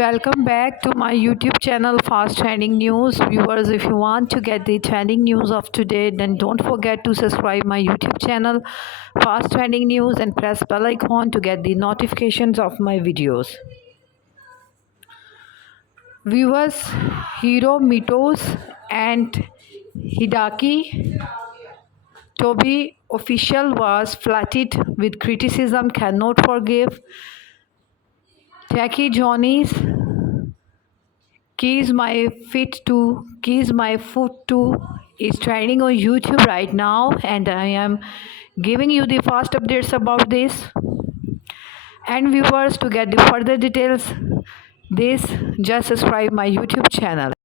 Welcome back to my YouTube channel Fast Trending News. Viewers, if you want to get the trending news of today, then don't forget to subscribe my YouTube channel Fast Trending News and press bell icon to get the notifications of my videos. Viewers, hero Mitos and Hidaki TOBE official was flooded with criticism, cannot forgive. Jackie Johnny's Kis-My-Ft2 is trending on YouTube right now, and I am giving you the fast updates about this. And viewers, to get the further details, just subscribe my YouTube channel.